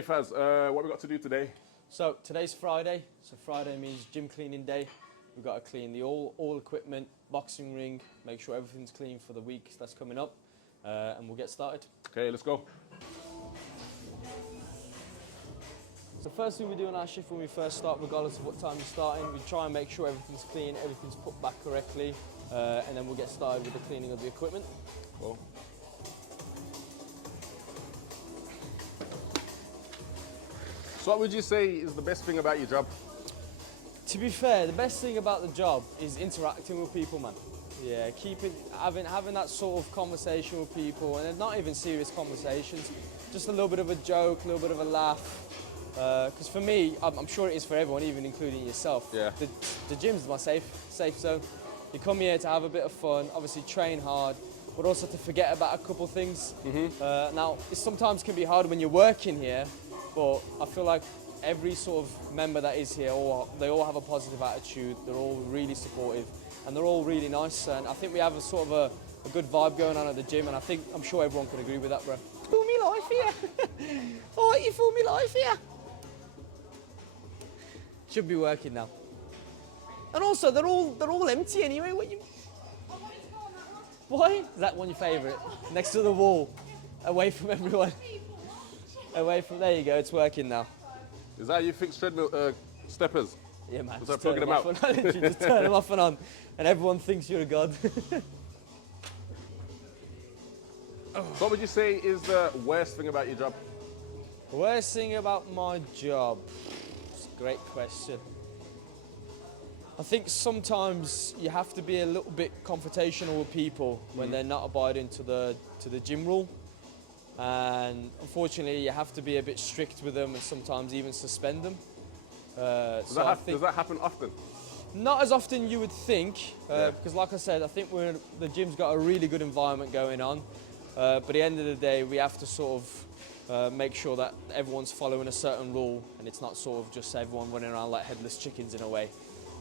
Okay, Faz, what we got to do today? So today's Friday, so Friday means gym cleaning day. We've got to clean the all equipment, boxing ring, make sure everything's clean for the week that's coming up, and we'll get started. Okay, let's go. So first thing we do on our shift when we first start, regardless of what time you're starting, we try and make sure everything's clean, everything's put back correctly, and then we'll get started with the cleaning of the equipment. Cool. So what would you say is the best thing about your job? To be fair, the best thing about the job is interacting with people, man. Yeah, having that sort of conversation with people, and not even serious conversations, just a little bit of a joke, a little bit of a laugh. Because for me, I'm sure it is for everyone, even including yourself. Yeah. The gym's my safe zone. You come here to have a bit of fun, obviously train hard, but also to forget about a couple of things. Now, it sometimes can be hard when you're working here, but I feel like every sort of member that is here, they all have a positive attitude, they're all really supportive, and they're all really nice. And I think we have a sort of a good vibe going on at the gym, and I'm sure everyone can agree with that, bro. For me life here. Fight you for me life here. Should be working now. And also, they're all empty anyway. Why? Is that one your favourite? Next to the wall, away from everyone. Away from, there you go, it's working now. Is that you fixed treadmill steppers? Yeah, man. Just plugging them out. Literally just turn them off and on, and everyone thinks you're a god. What would you say is the worst thing about your job? Worst thing about my job? It's a great question. I think sometimes you have to be a little bit confrontational with people when they're not abiding to the gym rule. And unfortunately, you have to be a bit strict with them and sometimes even suspend them. Does that happen often? Not as often you would think, because like I said, I think the gym's got a really good environment going on. But at the end of the day, we have to sort of make sure that everyone's following a certain rule and it's not sort of just everyone running around like headless chickens in a way.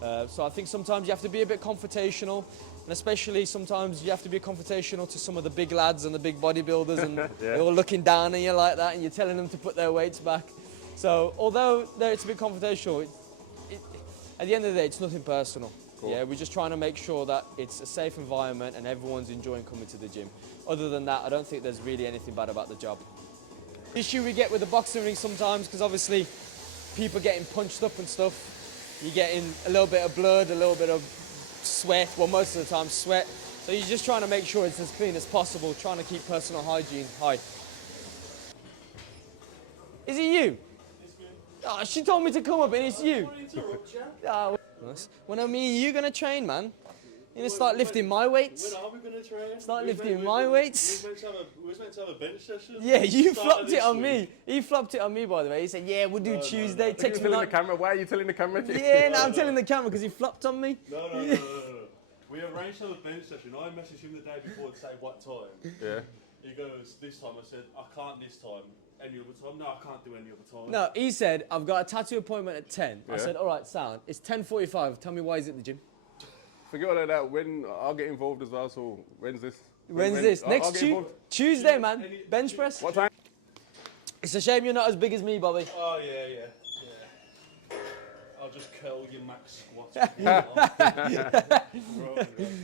So I think sometimes you have to be a bit confrontational, and especially sometimes you have to be confrontational to some of the big lads and the big bodybuilders, and they're all looking down on you like that, and you're telling them to put their weights back. So although it's a bit confrontational, at the end of the day, it's nothing personal. Cool. Yeah, we're just trying to make sure that it's a safe environment and everyone's enjoying coming to the gym. Other than that, I don't think there's really anything bad about the job. The issue we get with the boxing ring sometimes, because obviously people getting punched up and stuff, you're getting a little bit of blood, a little bit of sweat, well most of the time sweat. So you're just trying to make sure it's as clean as possible, trying to keep personal hygiene high. Is it you? Oh, she told me to come up and it's you. Oh, nice. When I mean you're gonna train, man. You're gonna start lifting my weights. When are we gonna train? Start lifting my weights. We were meant to have a bench session. Yeah, you flopped it on me. He flopped it on me, by the way. He said, "Yeah, we'll do Tuesday." You're telling the camera. Why are you telling the camera? Yeah, no, I'm telling the camera because he flopped on me. No. We arranged to have a bench session. I messaged him the day before to say what time. Yeah. He goes, this time. I said, I can't this time. Any other time? No, I can't do any other time. No, he said, "I've got a tattoo appointment at 10." I said, "All right, sound. It's 10:45. Tell me why he's at the gym." Forget all of that. When I'll get involved as well. So when's this? When's this? Next Tuesday, man. Bench press. What time? It's a shame you're not as big as me, Bobby. Oh yeah. I'll just curl your max squats.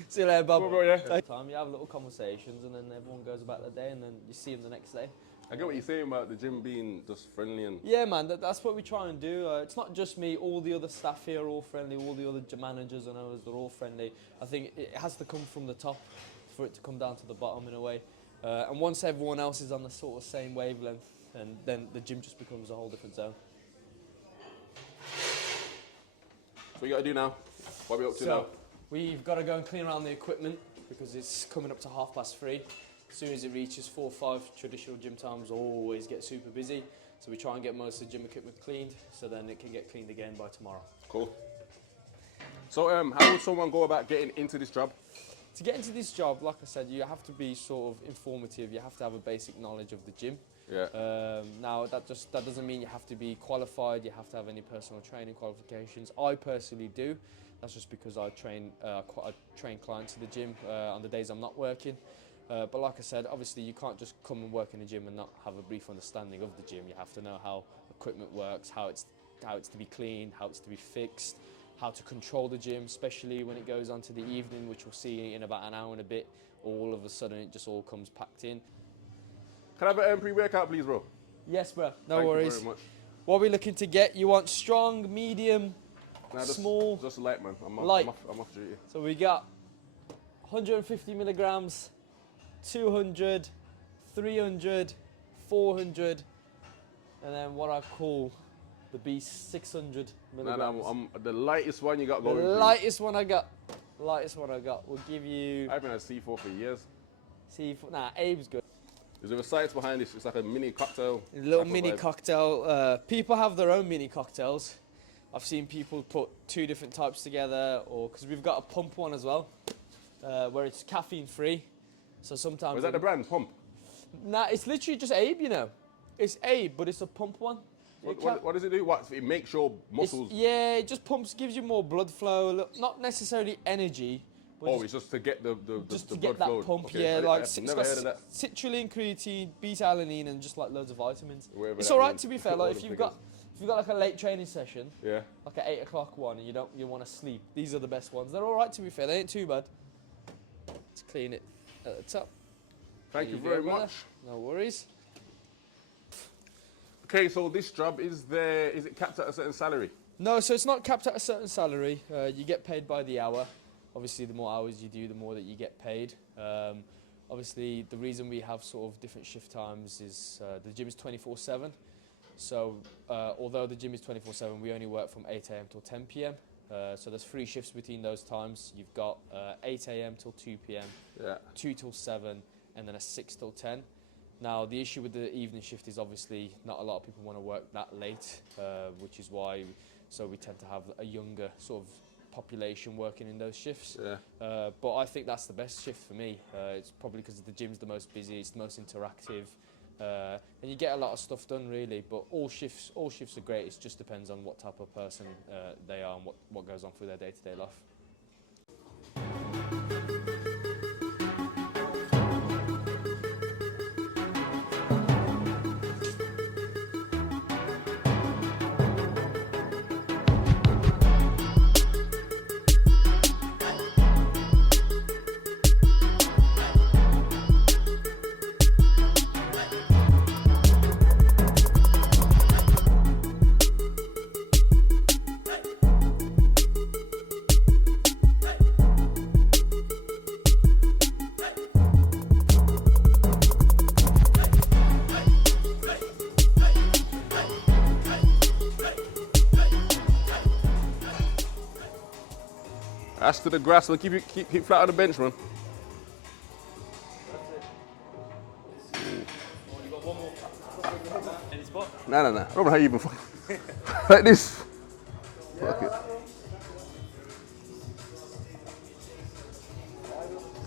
See you later, Bob. Bro, yeah. Time you have little conversations, and then everyone goes about their day, and then you see them the next day. I get what you're saying about the gym being just friendly and. Yeah, man, that's what we try and do. It's not just me, all the other staff here are all friendly, all the other managers and others, they're all friendly. I think it has to come from the top for it to come down to the bottom in a way. And once everyone else is on the sort of same wavelength, and then the gym just becomes a whole different zone. So what you got to do now? What are we up to now? We've got to go and clean around the equipment because it's coming up to 3:30. As soon as it reaches 4 or 5, traditional gym times always get super busy. So we try and get most of the gym equipment cleaned so then it can get cleaned again by tomorrow. Cool. So how would someone go about getting into this job? To get into this job, like I said, you have to be sort of informative. You have to have a basic knowledge of the gym. Yeah. Now that doesn't mean you have to be qualified. You have to have any personal training qualifications. I personally do. That's just because I train clients at the gym on the days I'm not working. But like I said, obviously you can't just come and work in a gym and not have a brief understanding of the gym. You have to know how equipment works, how it's to be cleaned, how it's to be fixed, how to control the gym, especially when it goes on to the evening, which we'll see in about an hour and a bit. All of a sudden it just all comes packed in. Can I have an pre-workout, please, bro? Yes, bro. No Thank worries. you very much. What are we looking to get? You want strong, medium, Nah, small? Just light, man. Light. I'm off duty. So we got 150 milligrams, 200, 300, 400, and then what I call the beast 600 milligrams. I'm the lightest one you got The going. please. lightest one I got. Lightest one I got. We'll give you. I've been at C4 for years. See, nah, Abe's good. Is there a science behind this? It's like a mini cocktail. A little type of mini vibe. cocktail. People have their own mini cocktails. I've seen people put two different types together, or because we've got a pump one as well, where it's caffeine free. So sometimes. Was that the brand? Pump? Nah, it's literally just Abe, you know. It's Abe, but it's a pump one. What does it do? What? It makes your muscles. Yeah, it just pumps, gives you more blood flow. Not necessarily energy. But Oh, it's just to get the just the to blood get that flow. pump, Okay, yeah, I- like I've it's never got heard of that. citrulline, creatine, beta-alanine, and just like loads of vitamins. Whatever It's that all right means. to be fair. All Like the if you've got like a late training session, Yeah. like an 8 o'clock one, and you want to sleep, these are the best ones. They're all right to be fair. They ain't too bad. Let's clean it at the top. Thank you There very go, brother. much. No worries. Okay, so this job is it capped at a certain salary? No, so it's not capped at a certain salary. You get paid by the hour. Obviously, the more hours you do, the more that you get paid. Obviously, the reason we have sort of different shift times is the gym is 24/7. So although the gym is 24/7, we only work from 8 a.m. till 10 p.m. So there's 3 shifts between those times. You've got 8 a.m. till 2 p.m., Yeah. 2 till 7, and then a 6 till 10. Now, the issue with the evening shift is obviously not a lot of people want to work that late, which is why we tend to have a younger sort of population working in those shifts. Yeah. But I think that's the best shift for me. It's probably because the gym's the most busy, it's the most interactive, and you get a lot of stuff done really. But all shifts are great. It just depends on what type of person they are and what goes on through their day-to-day life. Ash to the grass, we'll keep flat on the bench, man. Nah. I don't know how you even like this. Fuck it.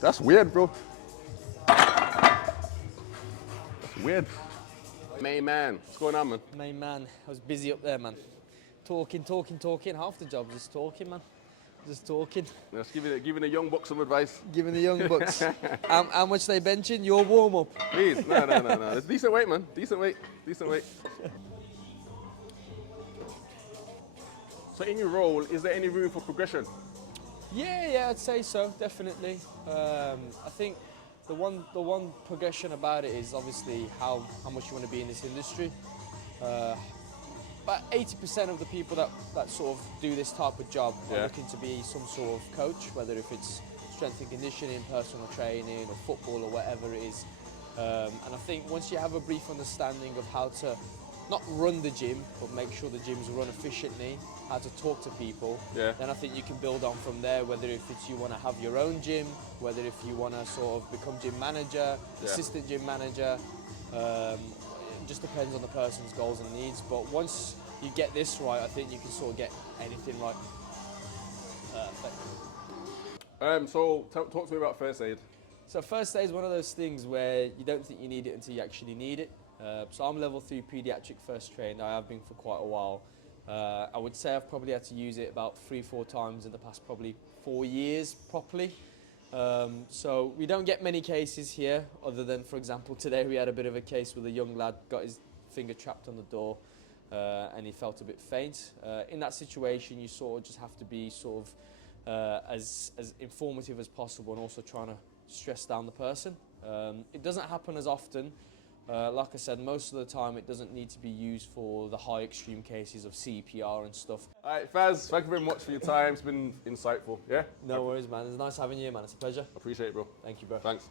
That's weird, bro. That's weird. Main man, what's going on, man? Main man, I was busy up there, man. Talking. Half the job just talking, man. Just talking. Let's giving the young bucks some advice. Giving the young bucks. How much they benching? Your warm up. Please, no. It's decent weight, man. Decent weight. So in your role, is there any room for progression? Yeah, I'd say so, definitely. I think the one progression about it is obviously how much you want to be in this industry. About 80% of the people that sort of do this type of job are Yeah. looking to be some sort of coach, whether if it's strength and conditioning, personal training, or football, or whatever it is. And I think once you have a brief understanding of how to not run the gym, but make sure the gyms run efficiently, how to talk to people, Yeah. then I think you can build on from there, whether if it's you want to have your own gym, whether if you want to sort of become gym manager, Yeah. assistant gym manager. It just depends on the person's goals and needs. But once you get this right, I think you can sort of get anything right. So talk to me about first aid. So first aid is one of those things where you don't think you need it until you actually need it. So I'm level 3 paediatric first trained. I have been for quite a while. I would say I've probably had to use it about 3-4 times in the past probably 4 years properly. So we don't get many cases here, other than, for example, today we had a bit of a case with a young lad got his finger trapped on the door and he felt a bit faint. In that situation, you sort of just have to be sort of as informative as possible and also trying to stress down the person. It doesn't happen as often. Like I said, most of the time it doesn't need to be used for the high extreme cases of CPR and stuff. All right, Faz, thank you very much for your time. It's been insightful. Yeah? No worries, man. It's nice having you, man. It's a pleasure. Appreciate it, bro. Thank you, bro. Thanks.